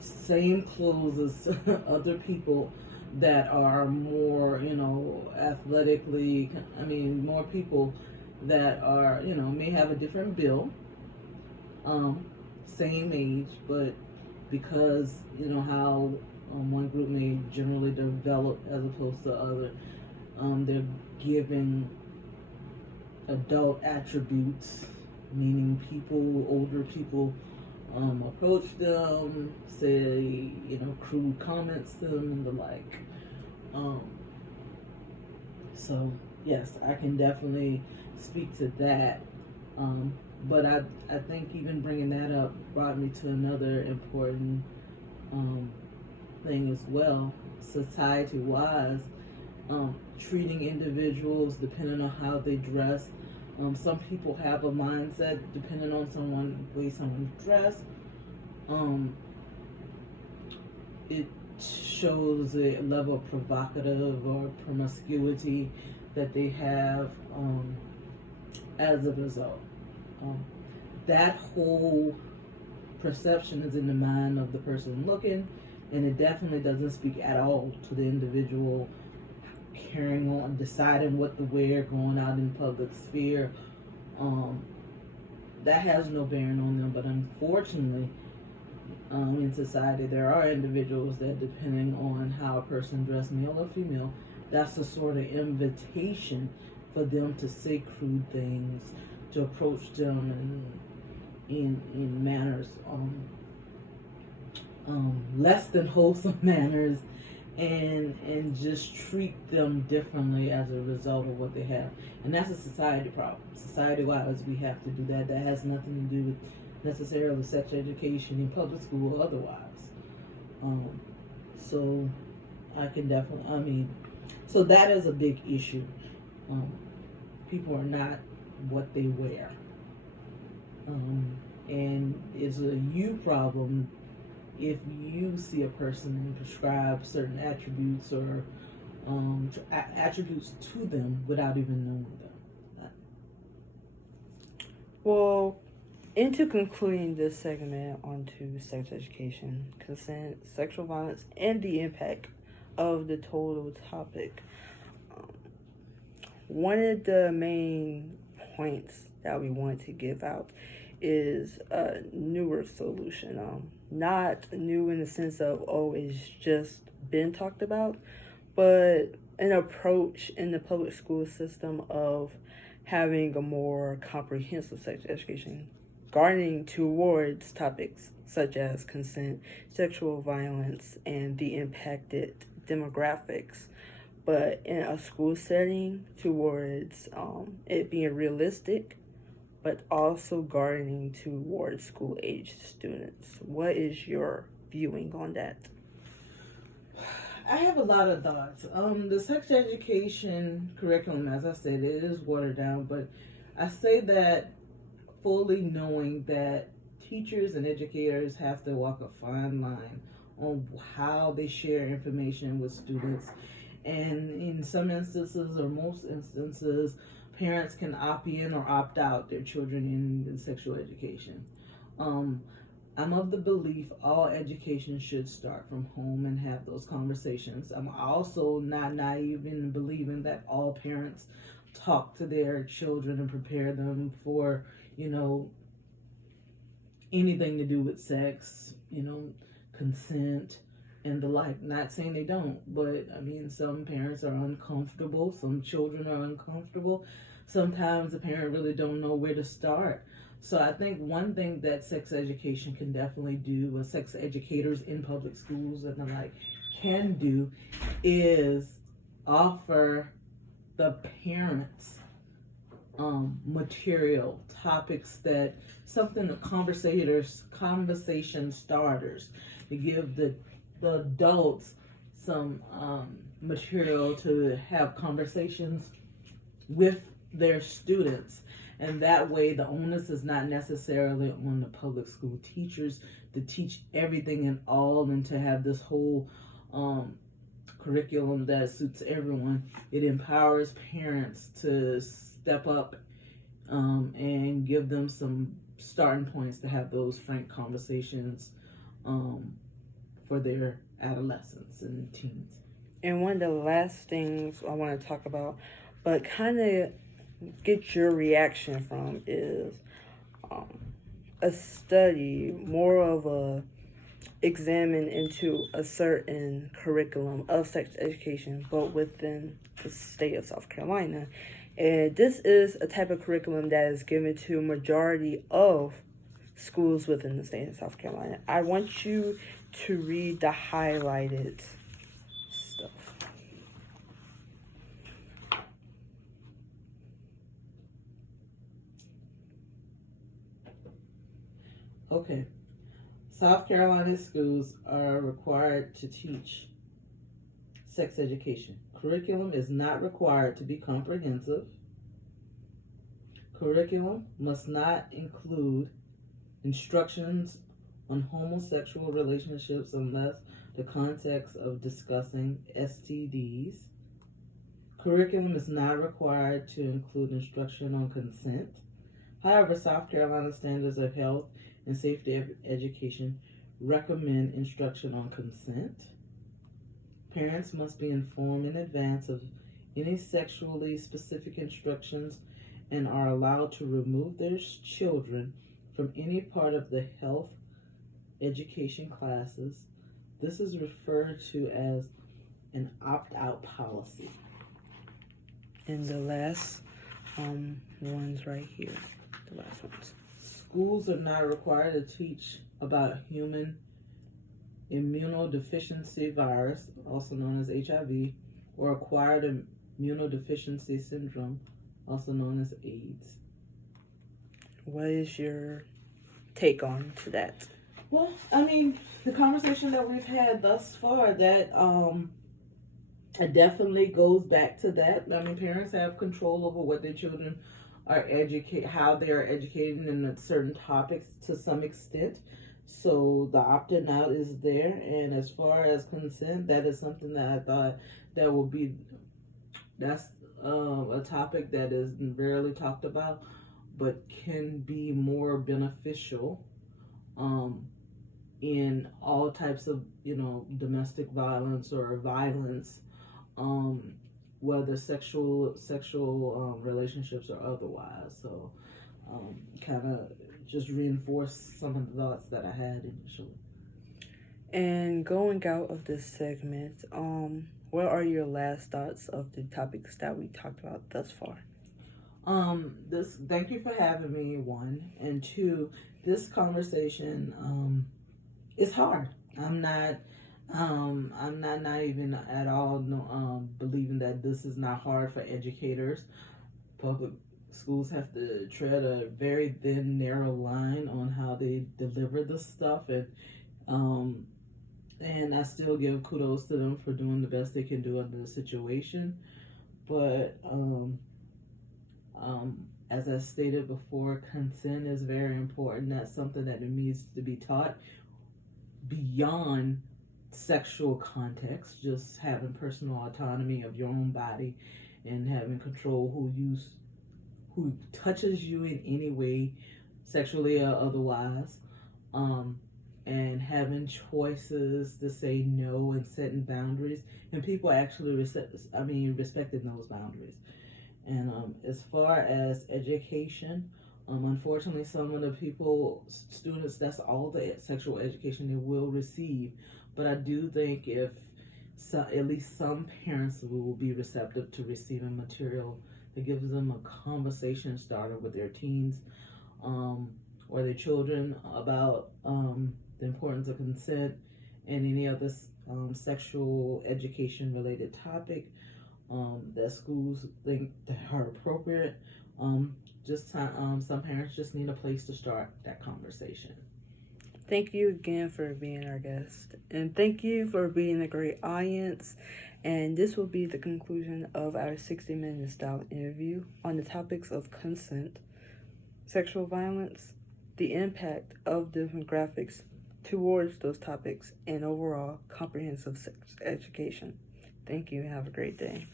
same clothes as other people that are more, athletically, more people that are, may have a different build, um, same age, but because, how one group may generally develop as opposed to other, they're given adult attributes, meaning older people approach them, say, crude comments to them and the like. Um, so, yes, I can definitely speak to that. But I think even bringing that up brought me to another important thing as well, society-wise. Treating individuals depending on how they dress. Some people have a mindset depending on the way someone's dressed. It shows a level of provocative or promiscuity that they have as a result. That whole perception is in the mind of the person looking, and it definitely doesn't speak at all to the individual carrying on, deciding what to wear, going out in public sphere. That has no bearing on them, but unfortunately, in society, there are individuals that, depending on how a person dressed, male or female, that's a sort of invitation for them to say crude things, to approach them in manners, less than wholesome manners, and just treat them differently as a result of what they have. And that's a society problem. Society-wise, we have to do that. That has nothing to do with necessarily sex education in public school or otherwise. So I can definitely, so that is a big issue. People are not what they wear. And it's a you problem if you see a person and prescribe certain attributes or attributes to them without even knowing them. Well, into concluding this segment onto sex education, consent, sexual violence, and the impact of the total topic, one of the main points that we want to give out is a newer solution. Not new in the sense of, it's just been talked about, but an approach in the public school system of having a more comprehensive sex education, garnering towards topics such as consent, sexual violence, and the impacted demographics, but in a school setting towards it being realistic, but also gardening towards school-aged students. What is your viewing on that? I have a lot of thoughts. The sex education curriculum, as I said, it is watered down, but I say that fully knowing that teachers and educators have to walk a fine line on how they share information with students. And in some instances, or most instances, parents can opt in or opt out their children in sexual education. I'm of the belief all education should start from home and have those conversations. I'm also not naive in believing that all parents talk to their children and prepare them for, anything to do with sex, consent and the like. Not saying they don't, but some parents are uncomfortable, some children are uncomfortable. Sometimes the parent really don't know where to start. So I think one thing that sex education can definitely do, or sex educators in public schools and the like can do, is offer the parents material, topics that conversation starters, to give the adults some material to have conversations with their students. And that way the onus is not necessarily on the public school teachers to teach everything and all and to have this whole curriculum that suits everyone. It empowers parents to step up and give them some starting points to have those frank conversations for their adolescents and teens. And one of the last things I want to talk about, but kind of get your reaction from, is a study, more of a examine into a certain curriculum of sex education, but within the state of South Carolina. And this is a type of curriculum that is given to majority of schools within the state of South Carolina. I want you to read the highlighted stuff. Okay. South Carolina schools are required to teach sex education. Curriculum is not required to be comprehensive. Curriculum must not include instructions on homosexual relationships unless the context of discussing STDs. Curriculum is not required to include instruction on consent. However, South Carolina Standards of Health and Safety Education recommend instruction on consent. Parents must be informed in advance of any sexually specific instructions and are allowed to remove their children from any part of the health education classes. This is referred to as an opt-out policy. And the last ones right here, the last ones. Schools are not required to teach about human immunodeficiency virus, also known as HIV, or acquired immunodeficiency syndrome, also known as AIDS. What is your take on to that? Well, I mean, the conversation that we've had thus far, that it definitely goes back to that. I mean, parents have control over what their children are how they are educated in certain topics to some extent. So the opting out is there, and as far as consent, that is something that I thought that's a topic that is rarely talked about, but can be more beneficial in all types of domestic violence or violence, whether sexual relationships or otherwise. So kind of just reinforce some of the thoughts that I had initially. And going out of this segment, what are your last thoughts of the topics that we talked about thus far? Thank you for having me, one, and two, this conversation is hard. I'm not even at all believing that this is not hard for educators. Public schools have to tread a very thin, narrow line on how they deliver this stuff, and I still give kudos to them for doing the best they can do under the situation. But as I stated before, consent is very important. That's something that needs to be taught beyond sexual context. Just having personal autonomy of your own body and having control who touches you in any way, sexually or otherwise, and having choices to say no and setting boundaries, and people actually respecting those boundaries. And as far as education, unfortunately, some of the students, that's all the sexual education they will receive. But I do think if at least some parents will be receptive to receiving material that gives them a conversation starter with their teens or their children about the importance of consent and any other sexual education related topic that schools think that are appropriate. Some parents just need a place to start that conversation. Thank you again for being our guest, and thank you for being a great audience. And this will be the conclusion of our 60-minute style interview on the topics of consent, sexual violence, the impact of demographics towards those topics, and overall comprehensive sex education. Thank you and have a great day.